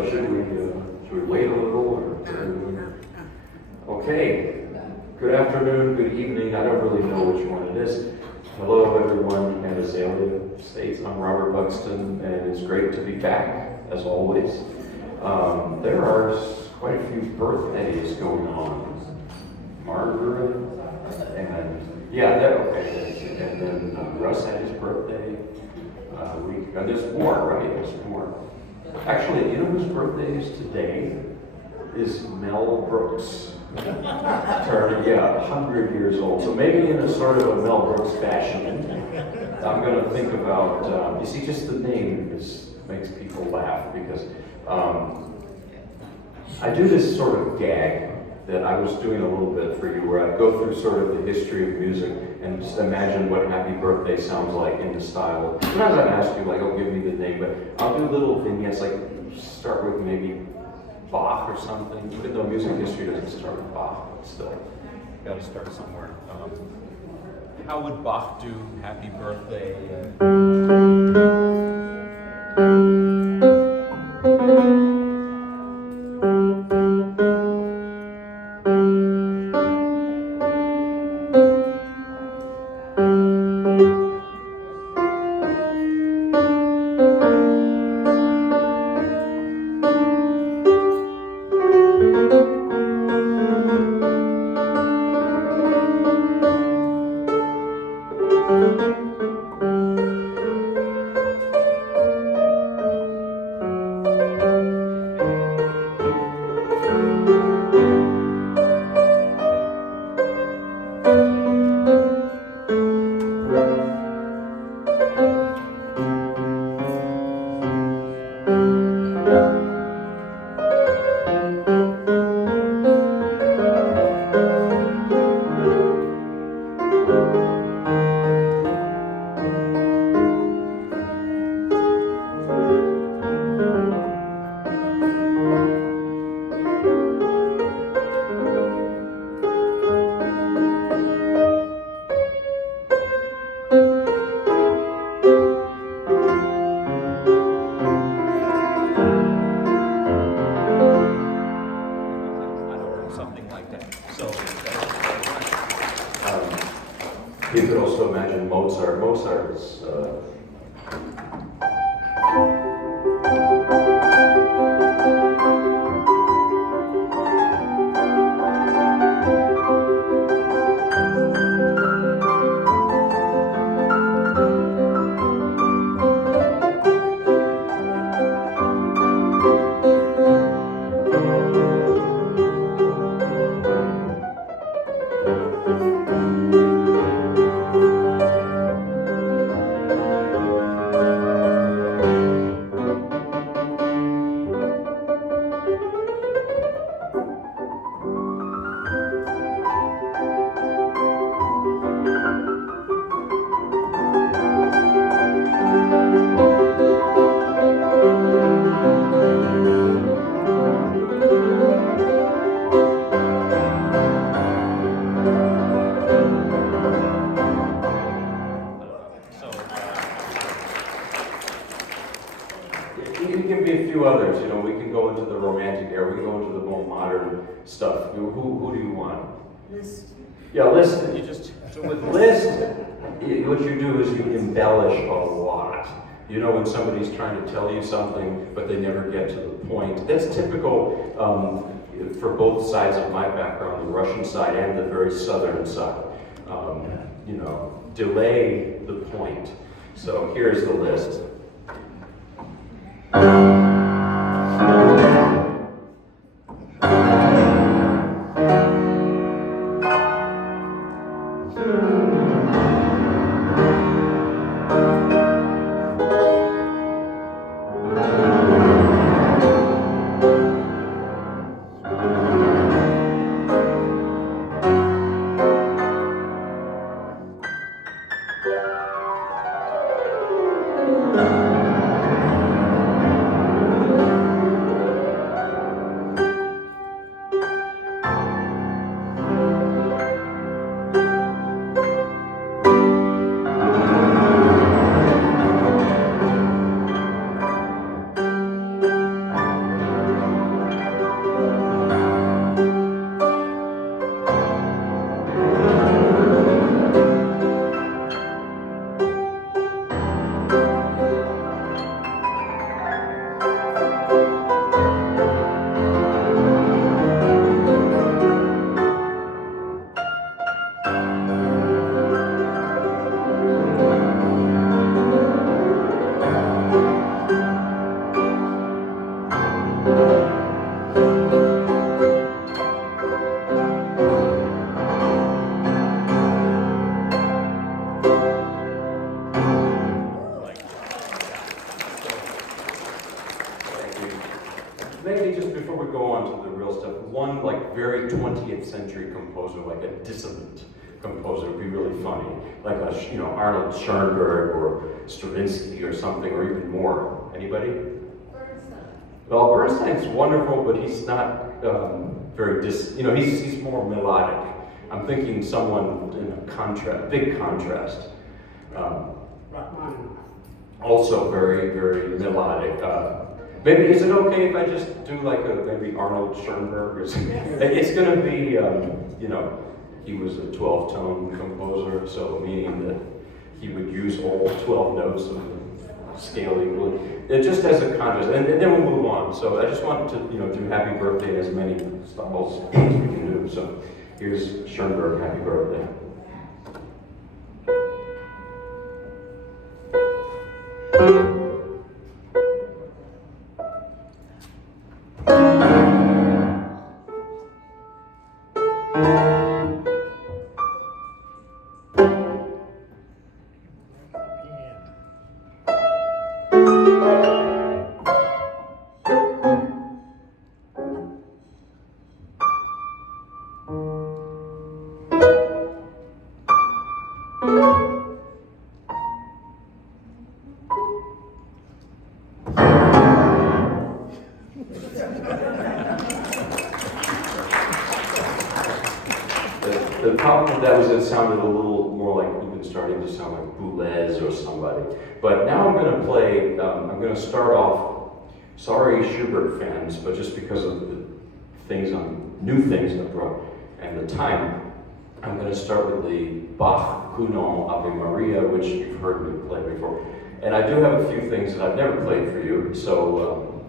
So should we wait a little or? Okay. Good afternoon, good evening. I don't really know which one it is. Hello everyone at Azalea Estates. I'm Robert Buxton and it's great to be back as always. There are quite a few birthdays going on. Margaret and okay. And then Russ had his birthday. And there's more, right? There's more. Actually, you know whose birthday is today? Is Mel Brooks. Turned, 100 years old. So maybe in a sort of a Mel Brooks fashion, I'm going to think about, you see, just the name makes people laugh because I do this sort of gag that I was doing a little bit for you where I go through sort of the history of music and just imagine what happy birthday sounds like in the style. Sometimes I ask you, like, oh, give me the name, but I'll do little vignettes, like start with maybe Bach or something, even though music history doesn't start with Bach, but still, got to start somewhere. How would Bach do Happy Birthday? You could also imagine Mozart. Mozart's it can be a few others, you know, we can go into the romantic era, we can go into the more modern stuff. Who do you want? Liszt. Yeah, Liszt. So with Liszt, what you do is you embellish a lot. You know, when somebody's trying to tell you something, but they never get to the point. That's typical for both sides of my background, the Russian side and the very southern side. You know, delay the point. So here's the list. before we go on to the real stuff, one like very 20th century composer, like a dissonant composer, would be really funny. Like a, Arnold Schoenberg or Stravinsky or something, or even more. Anybody? Well, Bernstein's wonderful, but he's not very he's more melodic. I'm thinking someone in a big contrast. Also very, very melodic. Maybe, is it okay if I just do like maybe Arnold Schoenberg or something? It's going to be, he was a 12-tone composer, so meaning that he would use all 12 notes of the scale equally. It just has a contrast, and then we'll move on. So I just want to, do Happy Birthday in as many styles as we can do. So here's Schoenberg, Happy Birthday. The problem with that was it sounded a little more like, even starting to sound like Boulez or somebody. But now I'm going to play, I'm going to start off, sorry Schubert fans, but just because of the new things I brought and the time, I'm going to start with the Bach Gounod Ave Maria, which you've heard me play before. And I do have a few things that I've never played for you. So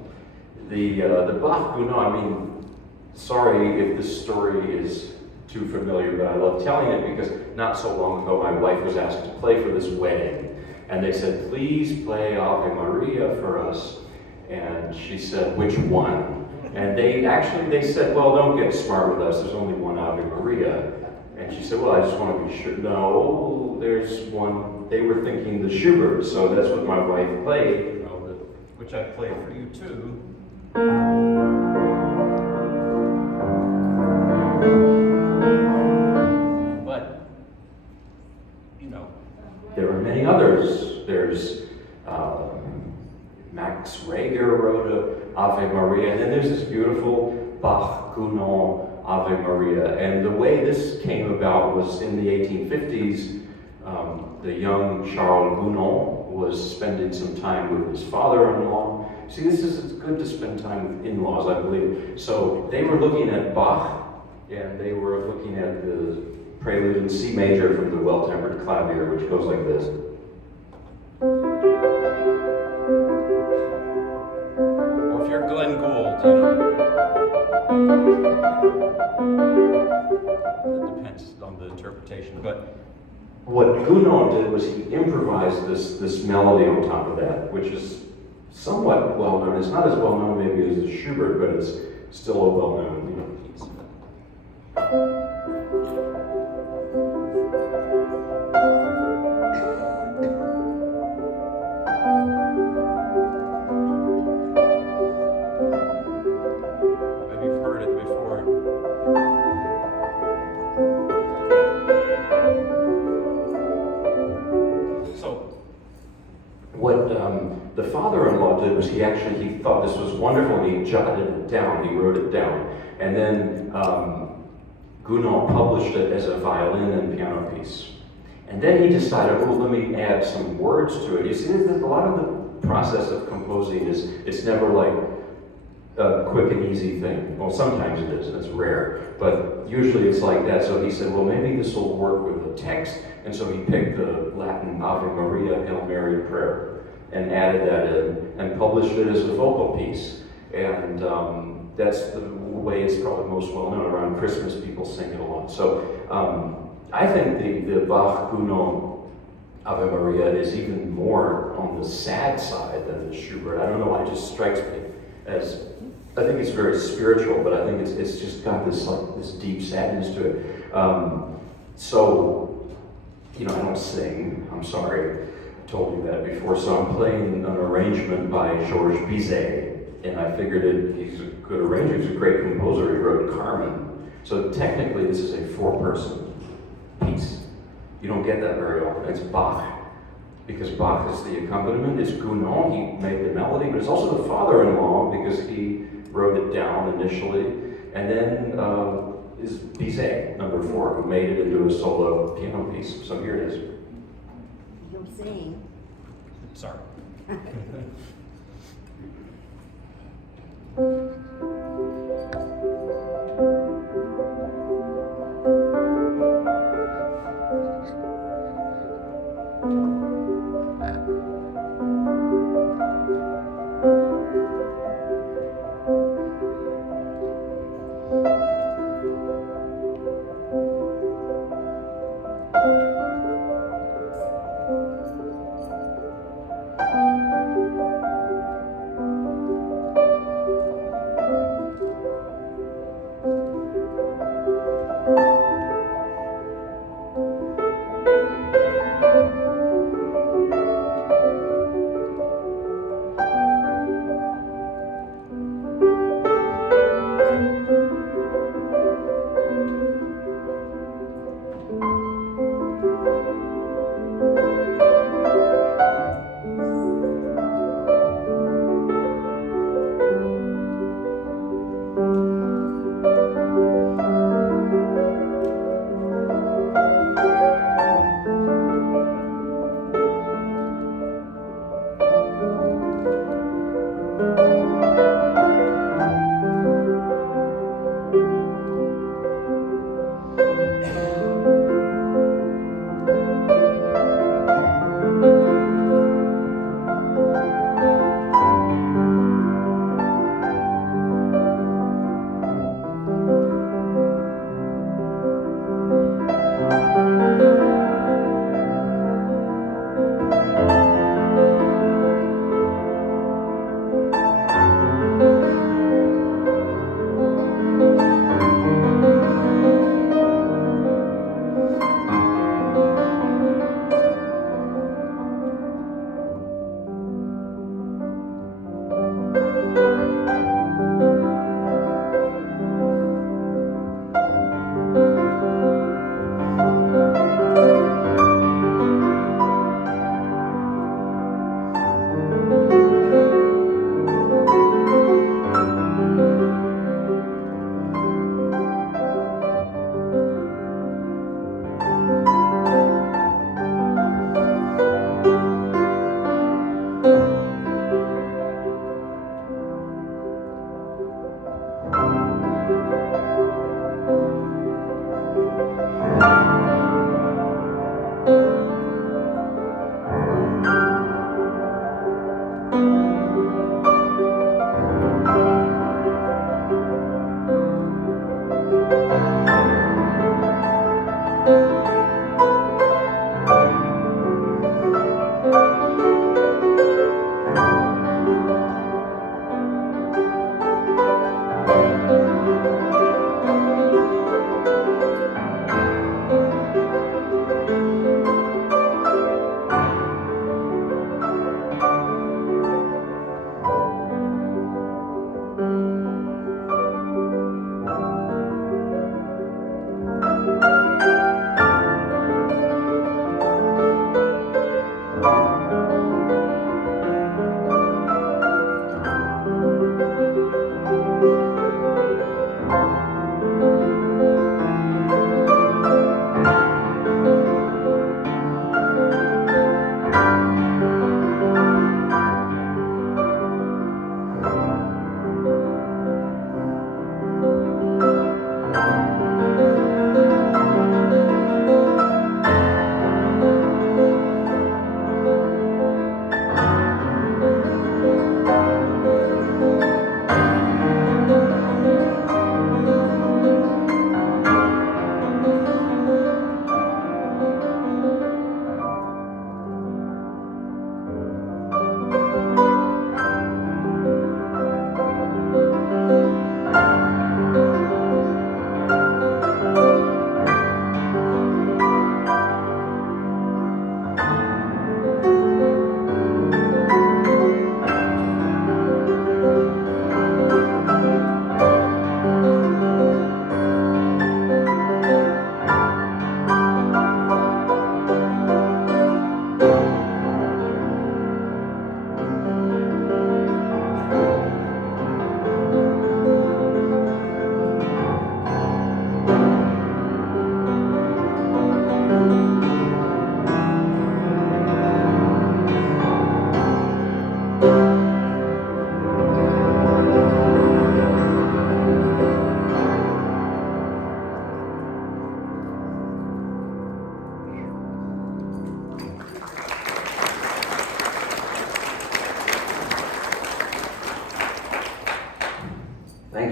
the Bach Gounod, sorry if this story is too familiar, but I love telling it because not so long ago my wife was asked to play for this wedding, and they said, please play Ave Maria for us, and she said, which one? And they said, well, don't get smart with us, there's only one Ave Maria. And she said, well, I just want to be sure. No, there's one. They were thinking the Schubert, so that's what my wife played, which I played for you too. There are many others. There's Max Reger wrote a Ave Maria, and then there's this beautiful Bach Gounod Ave Maria. And the way this came about was in the 1850s, the young Charles Gounod was spending some time with his father-in-law. See, it's good to spend time with in-laws, I believe. So they were looking at Bach, and they were looking at the Prelude in C major from the Well-Tempered Clavier, which goes like this. Or if you're Glenn Gould, it depends on the interpretation. But what Gounod did was he improvised this melody on top of that, which is somewhat well known. It's not as well known maybe as the Schubert, but it's still a well known piece. The father-in-law did was he thought this was wonderful and he jotted it down, he wrote it down. And then Gounod published it as a violin and piano piece. And then he decided, well, let me add some words to it. You see, a lot of the process of composing it's never like a quick and easy thing. Well, sometimes it is, and it's rare, but usually it's like that. So he said, well, maybe this will work with the text. And so he picked the Latin Ave Maria, Hail Mary prayer, and added that in, and published it as a vocal piece. And that's the way it's probably most well known. Around Christmas, people sing it a lot. So I think the Bach Gounod Ave Maria is even more on the sad side than the Schubert. I don't know, it just strikes me as, I think it's very spiritual, but I think it's just got this deep sadness to it. I don't sing, I'm sorry. Told you that before, so I'm playing an arrangement by Georges Bizet, And I figured he's a good arranger, he's a great composer, he wrote Carmen. So technically this is a 4-person piece. You don't get that very often. It's Bach, because Bach is the accompaniment. It's Gounod, he made the melody, but it's also the father-in-law because he wrote it down initially. And then is Bizet, number 4, who made it into a solo piano piece. So here it is. You'll sing. Sorry.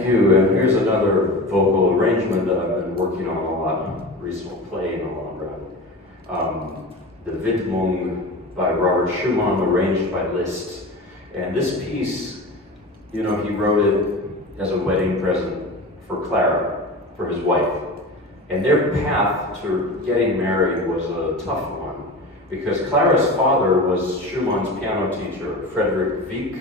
you. And here's another vocal arrangement that I've been working on a lot, recently playing a lot, rather. The Widmung by Robert Schumann, arranged by Liszt. And this piece, you know, he wrote it as a wedding present for Clara, for his wife. And their path to getting married was a tough one, because Clara's father was Schumann's piano teacher, Friedrich Wieck,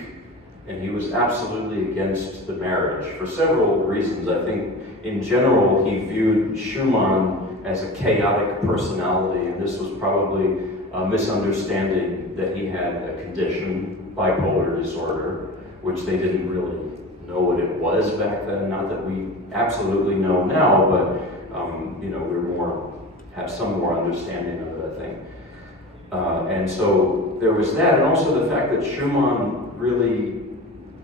and he was absolutely against the marriage for several reasons. I think in general he viewed Schumann as a chaotic personality, and this was probably a misunderstanding that he had a condition, bipolar disorder, which they didn't really know what it was back then. Not that we absolutely know now, but you know, have some more understanding of it, I think. And so there was that, and also the fact that Schumann really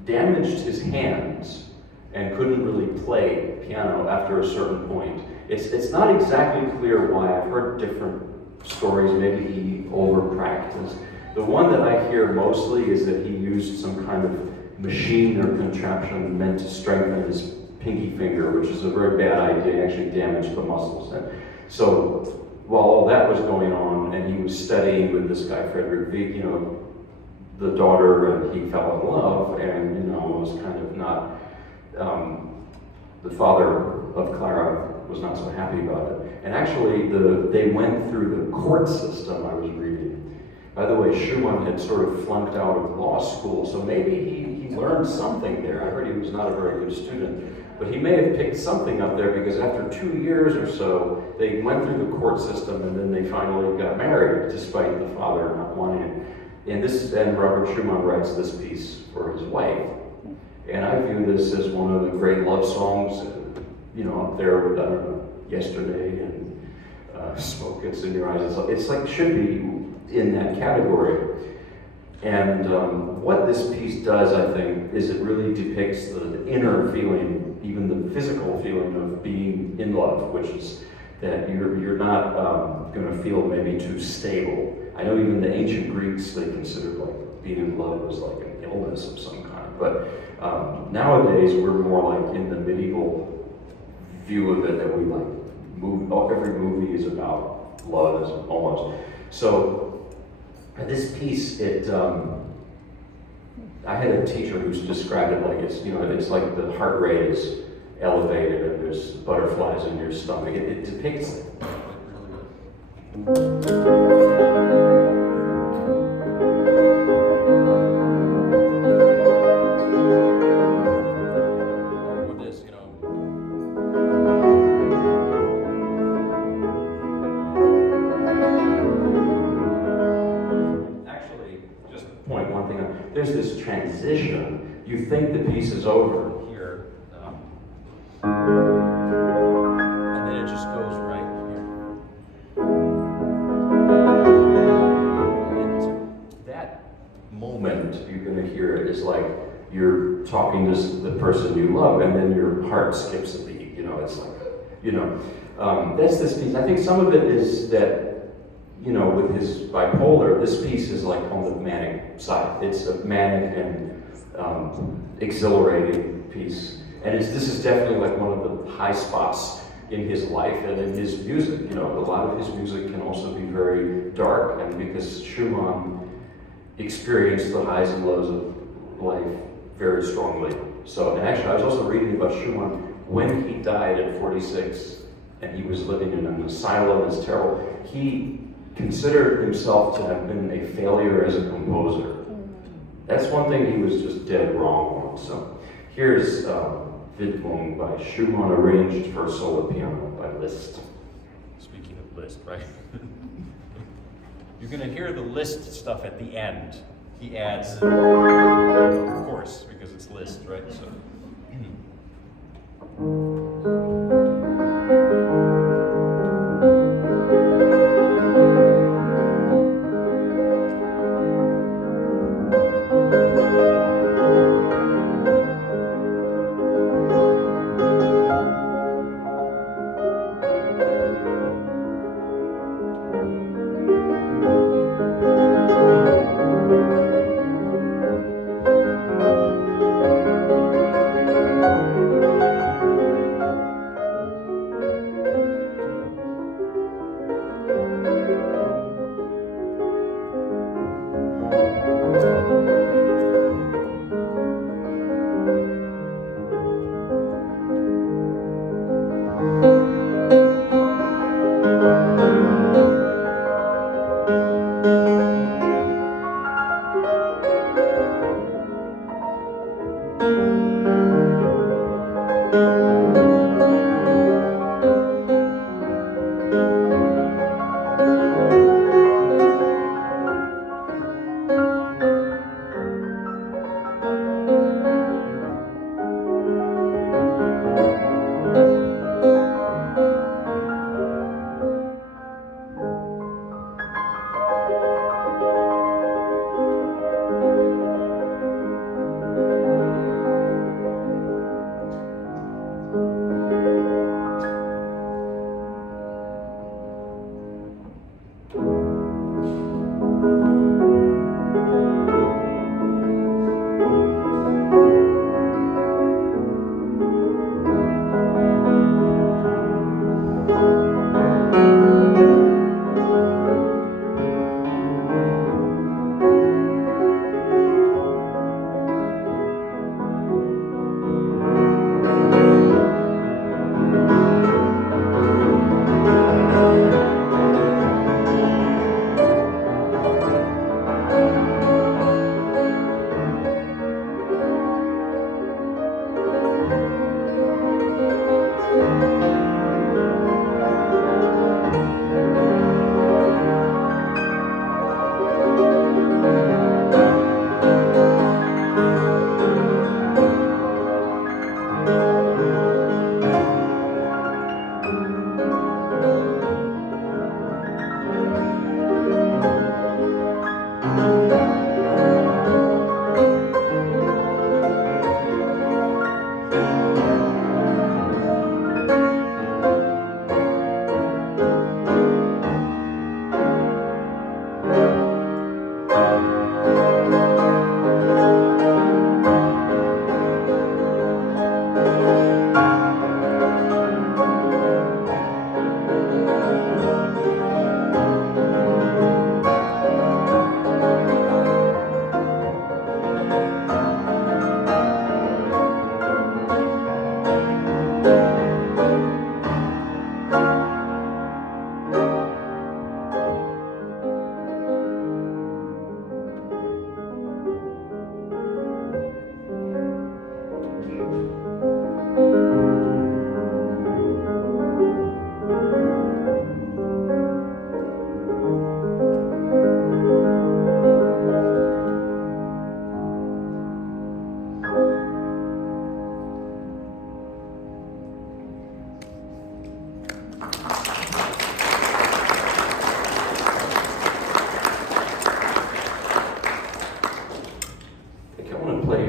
damaged his hands and couldn't really play piano after a certain point. It's not exactly clear why. I've heard different stories. Maybe he over-practiced. The one that I hear mostly is that he used some kind of machine or contraption meant to strengthen his pinky finger, which is a very bad idea, actually damaged the muscles. And so while all that was going on, and he was studying with this guy, Friedrich Wieck, you know, the daughter, and he fell in love, and, you know, was kind of not, the father of Clara was not so happy about it. And actually, they went through the court system, I was reading. By the way, Schumann had sort of flunked out of law school, so maybe he learned something there. I heard he was not a very good student. But he may have picked something up there, because after 2 years or so, they went through the court system, and then they finally got married, despite the father not wanting it. And Robert Schumann writes this piece for his wife. And I view this as one of the great love songs, you know, up there with, I don't know, Yesterday and Smoke Gets in Your Eyes. It's like, should be in that category. And what this piece does, I think, is it really depicts the inner feeling, even the physical feeling of being in love, which is that you're not going to feel maybe too stable. I know even the ancient Greeks, they considered like being in love was like an illness of some kind. But nowadays, we're more like in the medieval view of it, that we like every movie is about love, almost. So this piece, I had a teacher who's described it like it's, you know, it's like the heart rate is elevated and there's butterflies in your stomach. It depicts it. There's this transition. You think the piece is over here, and then it just goes right here. And that moment, you're going to hear it, is like you're talking to the person you love, and then your heart skips a beat. You know, it's like, you know, that's this piece. I think some of it is that, you know, with his bipolar, this piece is like on the manic side. It's a manic and exhilarating piece. And this is definitely like one of the high spots in his life and in his music. You know, a lot of his music can also be very dark, and because Schumann experienced the highs and lows of life very strongly. So, and actually I was also reading about Schumann when he died at 46, and he was living in an asylum. It's terrible. He considered himself to have been a failure as a composer. That's one thing he was just dead wrong on. So here's Widmung by Schumann, arranged for solo piano by Liszt. Speaking of Liszt, right? You're going to hear the Liszt stuff at the end. He adds, of course, because it's Liszt, right? So.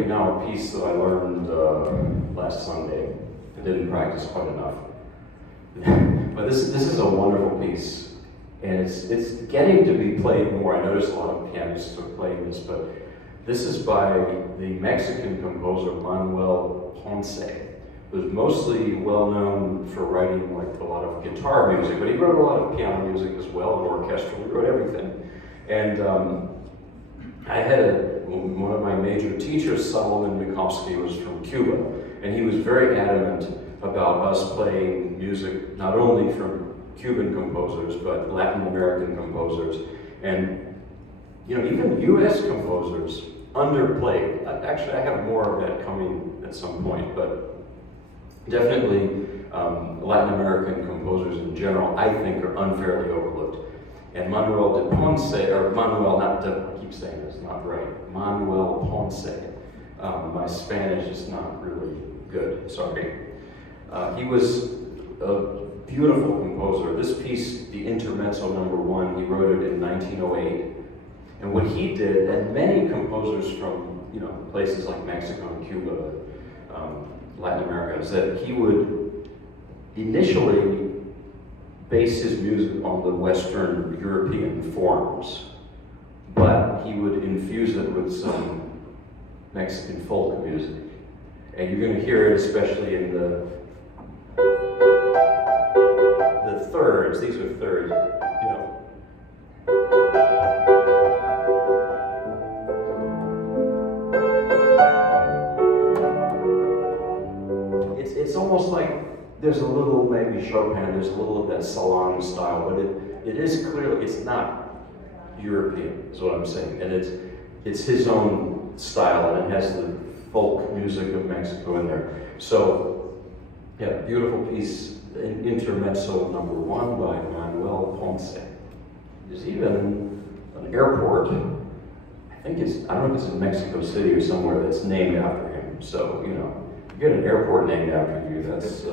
you now a piece that I learned last Sunday. I didn't practice quite enough. But this is a wonderful piece, and it's getting to be played more. I noticed a lot of pianists are playing this, but this is by the Mexican composer Manuel Ponce, who's mostly well known for writing like a lot of guitar music, but he wrote a lot of piano music as well, and orchestral. He wrote everything. And I had one of my major teachers, Solomon Mikovsky, was from Cuba, and he was very adamant about us playing music not only from Cuban composers, but Latin American composers, and even U.S. composers underplayed. Actually, I have more of that coming at some point, but definitely Latin American composers in general, I think, are unfairly overlooked. And Manuel de Ponce, or Manuel, not de, I keep saying this, not right, Manuel Ponce. My Spanish is not really good, sorry. He was a beautiful composer. This piece, the Intermezzo number 1, he wrote it in 1908. And what he did, and many composers from places like Mexico and Cuba, Latin America, is that he would initially base his music on the Western European forms, but he would infuse it with some Mexican folk music. And you're going to hear it especially in the thirds. These are thirds, It's almost like there's a little maybe Chopin, there's a little of that salon style, but it is clearly, it's not European, is what I'm saying. And it's his own style, and it has the folk music of Mexico in there. So, yeah, beautiful piece, Intermezzo number 1 by Manuel Ponce. There's even an airport, I don't know if it's in Mexico City or somewhere, that's named after him. So, you get an airport named after you, that's,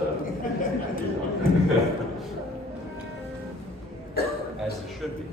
As it should be.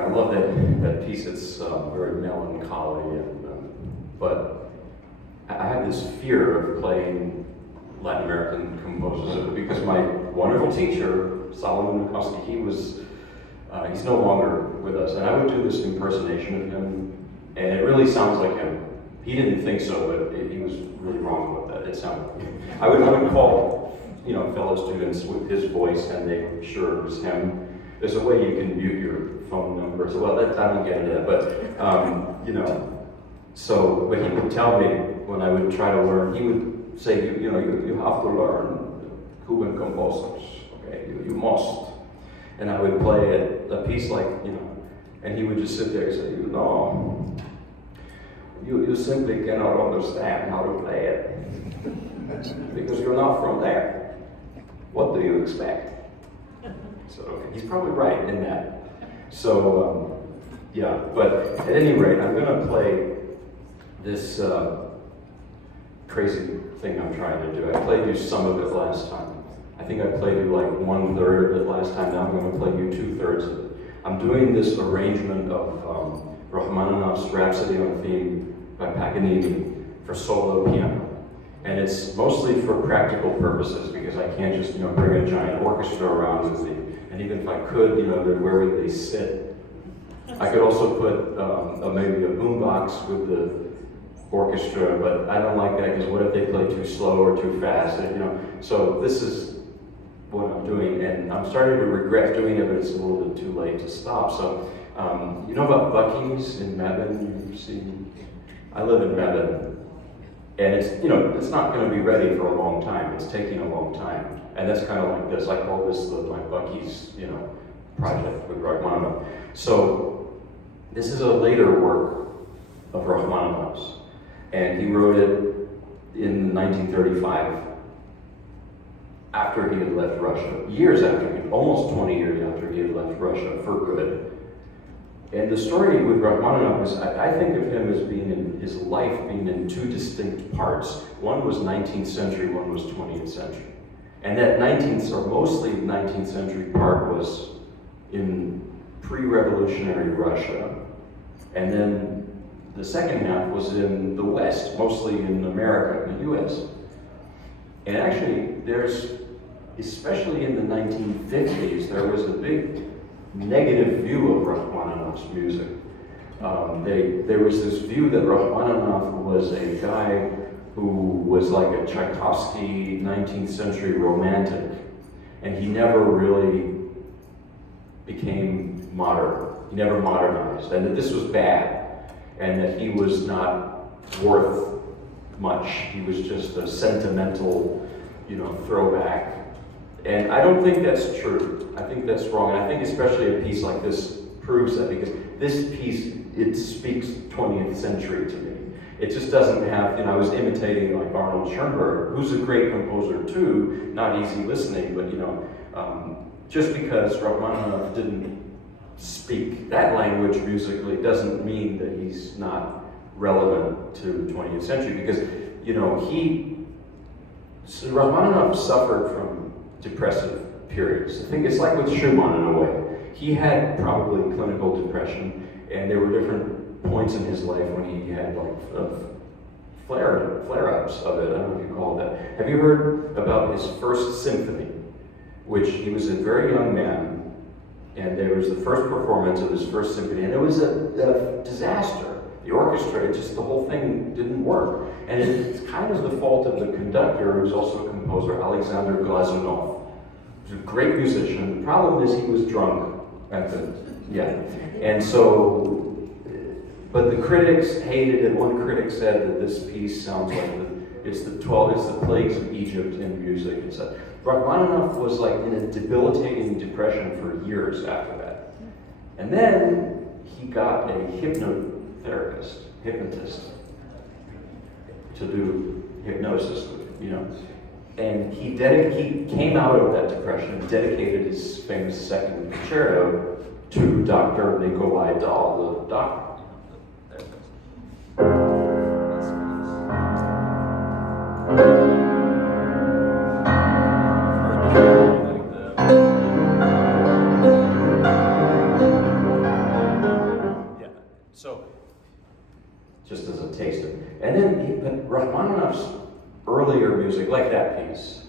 I love that piece. It's very melancholy, but I have this fear of playing Latin American composers because my wonderful teacher, Solomon Mikowski, he's no longer with us, and I would do this impersonation of him, and it really sounds like him. He didn't think so, but he was really wrong with that. It sounded. I would call, fellow students with his voice, and they were sure it was him. There's a way you can mute your phone number. So, I don't get into that, but So, but he would tell me when I would try to learn. He would say, you have to learn Cuban composers. Okay, you must. And I would play a piece like, and he would just sit there and say, you simply cannot understand how to play it because you're not from there. What do you expect? So okay, he's probably right in that. So but at any rate, I'm going to play this crazy thing I'm trying to do. I played you some of it last time. I think I played you like 1/3 of it last time. Now I'm going to play you 2/3 of it. I'm doing this arrangement of Rachmaninoff's Rhapsody on Theme by Paganini for solo piano. And it's mostly for practical purposes because I can't just bring a giant orchestra around with me. And even if I could, where would they sit? I could also put maybe a boombox with the orchestra, but I don't like that because what if they play too slow or too fast? And, so this is what I'm doing, and I'm starting to regret doing it, but it's a little bit too late to stop. So, you know about Buc-ee's in Mebane? You see, I live in Mebane, and it's not going to be ready for a long time. It's taking a long time, and that's kind of like this. I call this my Buc-ee's, project with Rachmaninoff. So, this is a later work of Rachmaninoff's, and he wrote it in 1935. After he had left Russia, almost 20 years after he had left Russia for good. And the story with Rachmaninoff is, I think of him as his life being in two distinct parts. One was 19th century, one was 20th century. And that mostly 19th century part was in pre-revolutionary Russia. And then the second half was in the West, mostly in America, in the US. And actually, especially in the 1950s, there was a big negative view of Rachmaninoff's music. There was this view that Rachmaninoff was a guy who was like a Tchaikovsky 19th century romantic, and he never really became modern. He never modernized, and that this was bad, and that he was not worth much. He was just a sentimental, throwback. And I don't think that's true. I think that's wrong. And I think especially a piece like this proves that, because this piece, it speaks 20th century to me. It just doesn't have, I was imitating like Arnold Schoenberg, who's a great composer too, not easy listening, but just because Rachmaninoff didn't speak that language musically doesn't mean that he's not relevant to 20th century, because Rachmaninoff suffered from depressive periods. I think it's like with Schumann in a way. He had probably clinical depression, and there were different points in his life when he had flare-ups of it. I don't know if you call it that. Have you heard about his first symphony, which he was a very young man, and there was the first performance of his first symphony, and it was a disaster. The orchestra, the whole thing didn't work. And it's kind of the fault of the conductor, who's also a composer, Alexander Glazunov. He was a great musician. The problem is he was drunk and so, but the critics hated it. One critic said that this piece sounds like it's the plagues of Egypt in music. It said Rachmaninoff was like in a debilitating depression for years after that. And then he got a hypnotist to do hypnosis with, and he came out of that depression and dedicated his famous second concerto to Dr. Nikolai Dahl, the doctor. So, just as a taste of, and then but Rachmaninoff's earlier music, like that piece,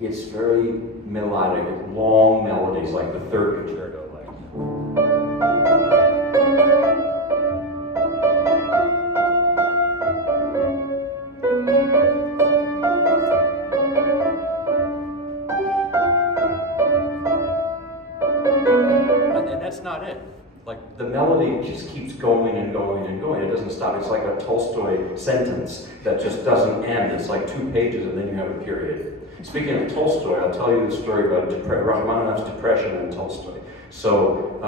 it's very melodic, long melodies, like the third concerto, like. And that's not it. Like the melody just keeps going and going and going. It doesn't stop. It's like a Tolstoy sentence that just doesn't end. It's like 2 pages and then you have a period. Speaking of Tolstoy, I'll tell you the story about Rachmaninoff's depression and Tolstoy. So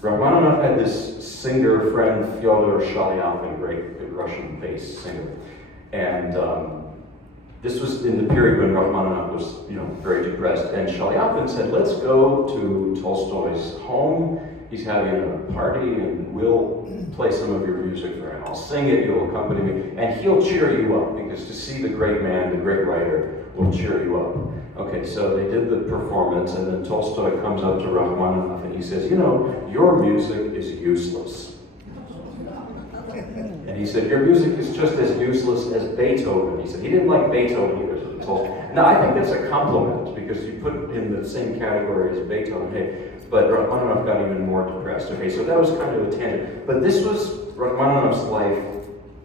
Rachmaninoff had this singer friend, Fyodor Shalyapin, great Russian bass singer. And this was in the period when Rachmaninoff was, very depressed. And Shalyapin said, let's go to Tolstoy's home. He's having a party and we'll play some of your music for him. I'll sing it, you'll accompany me, and he'll cheer you up, because to see the great man, the great writer, will cheer you up. Okay, so they did the performance, and then Tolstoy comes up to Rachmaninoff and he says, your music is useless. And he said, your music is just as useless as Beethoven. He said, he didn't like Beethoven either. So now, I think that's a compliment, because you put in the same category as Beethoven. Hey, but Rachmaninoff got even more depressed. Okay, so that was kind of a tangent. But this was Rachmaninoff's life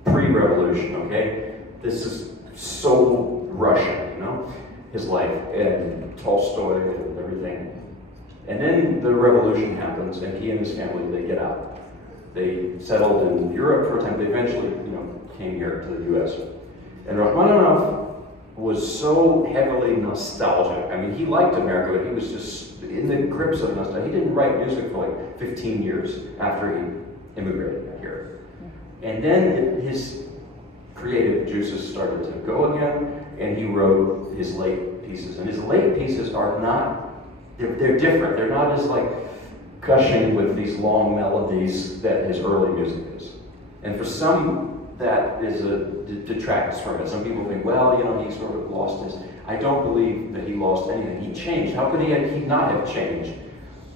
pre-revolution, okay? This is so Russian, his life, and Tolstoy and everything. And then the revolution happens, and he and his family, they get out. They settled in Europe for a time. They eventually, came here to the US. And Rachmaninoff was so heavily nostalgic. I mean, he liked America, but he was just in the grips of nostalgia. He didn't write music for like 15 years after he immigrated here. And then his creative juices started to go again, and he wrote his late pieces. And his late pieces are not, they're different. They're not as like gushing with these long melodies that his early music is. And for some, that is detracts from it. Some people think, well, he sort of lost his. I don't believe that he lost anything. He changed. How could he not have changed?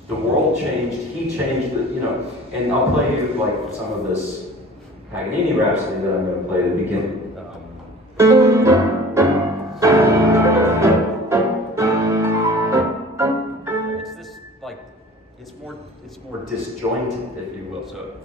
The world changed. He changed. And I'll play you like some of this Paganini Rhapsody that I'm going to play at the beginning. It's this like it's more disjointed, if you will. So.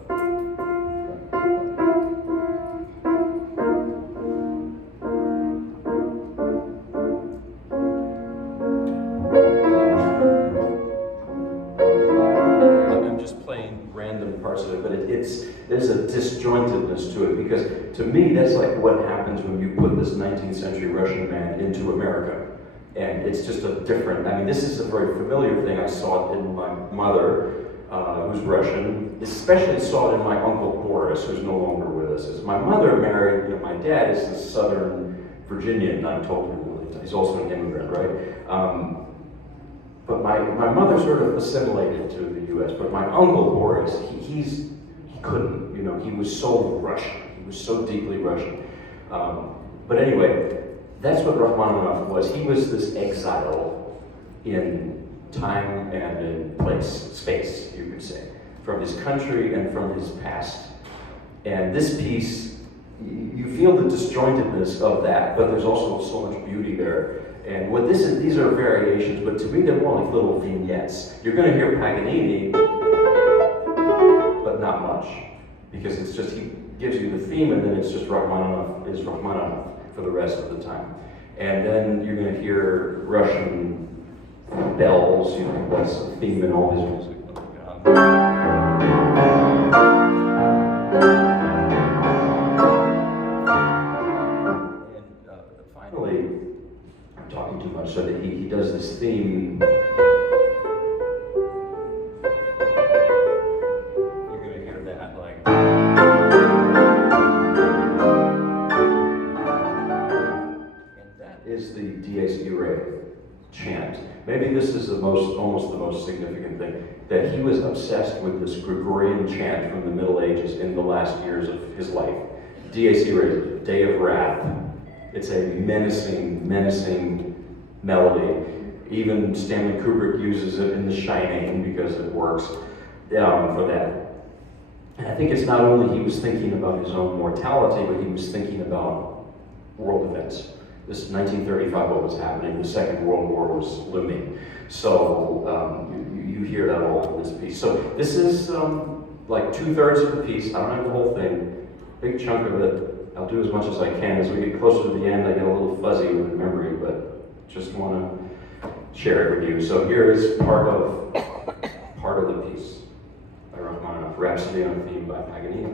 There's a disjointedness to it, because to me that's like what happens when you put this 19th century Russian band into America. And it's just a different, this is a very familiar thing. I saw it in my mother, who's Russian, especially saw it in my uncle Boris, who's no longer with us. My mother married, my dad is a Southern Virginian, I'm told. He's also an immigrant, right? But my mother sort of assimilated to the U.S., but my uncle Boris, he couldn't, he was so Russian. He was so deeply Russian. But anyway, that's what Rachmaninoff was. He was this exile in time and in place, space, you could say, from his country and from his past. And this piece, you feel the disjointedness of that, but there's also so much beauty there. And what these are variations, but to me they're more like little vignettes. You're going to hear Paganini, but not much, because it's just he gives you the theme, and then it's just Rachmaninoff for the rest of the time. And then you're going to hear Russian bells, that's the theme in all his music. And finally, I'm talking too much, so that he does this theme. You're going to hear that, like. And that is the Dies Irae chant. Maybe this is almost the most significant thing, that he was obsessed with this Gregorian chant from the Middle Ages in the last years of his life. Dies Irae, Day of Wrath. It's a menacing melody. Even Stanley Kubrick uses it in The Shining because it works for that. And I think it's not only he was thinking about his own mortality, but he was thinking about world events. This is 1935, what was happening, the Second World War was looming. So you hear that all in this piece. So this is like 2/3 of the piece. I don't have the whole thing, big chunk of it. I'll do as much as I can. As we get closer to the end, I get a little fuzzy with the memory, but just want to share it with you. So here is part of the piece by Rachmaninoff, Rhapsody on a Theme by Paganini.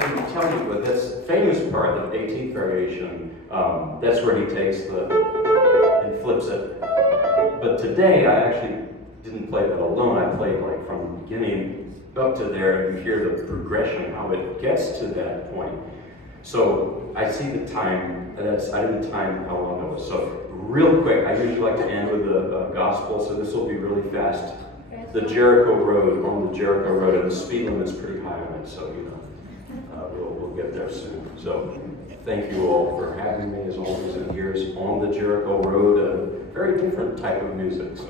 didn't tell you, but this famous part, the 18th variation, that's where he takes and flips it. But today, I actually didn't play that alone. I played like from the beginning up to there, and you hear the progression, how it gets to that point. So I see the time, I didn't time how long it was. So real quick, I usually like to end with a gospel, so this will be really fast. The Jericho Road, on the Jericho Road, and the speed limit's pretty high on it, so we'll get there soon. So thank you all for having me as always in years on the Jericho Road, a very different type of music. So.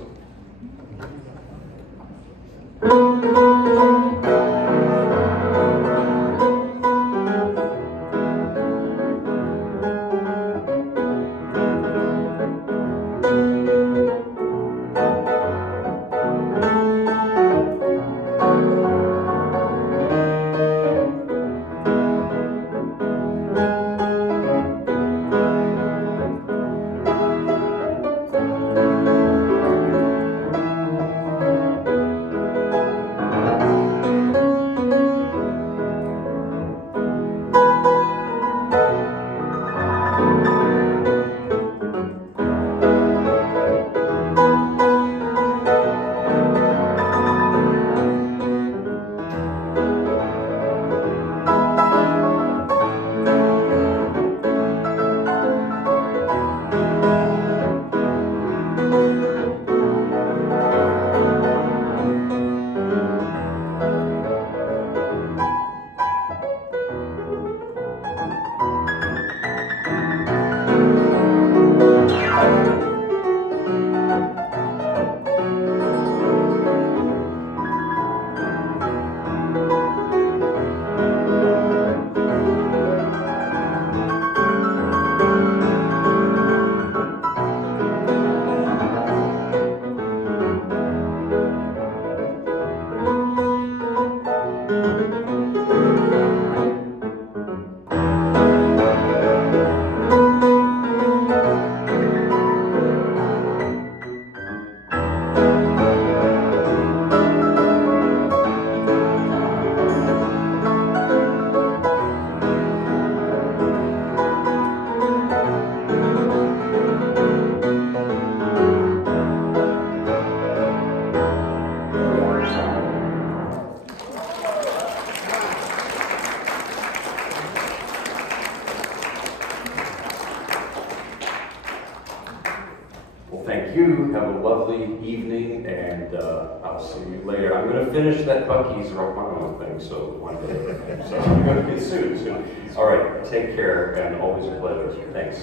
Thank you. Have a lovely evening, and I'll see you later. I'm going to finish that Bucky's Romano thing, so one day. So I'm going to get soon. All right. Take care, and always a pleasure. Thanks.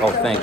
Oh, thank you.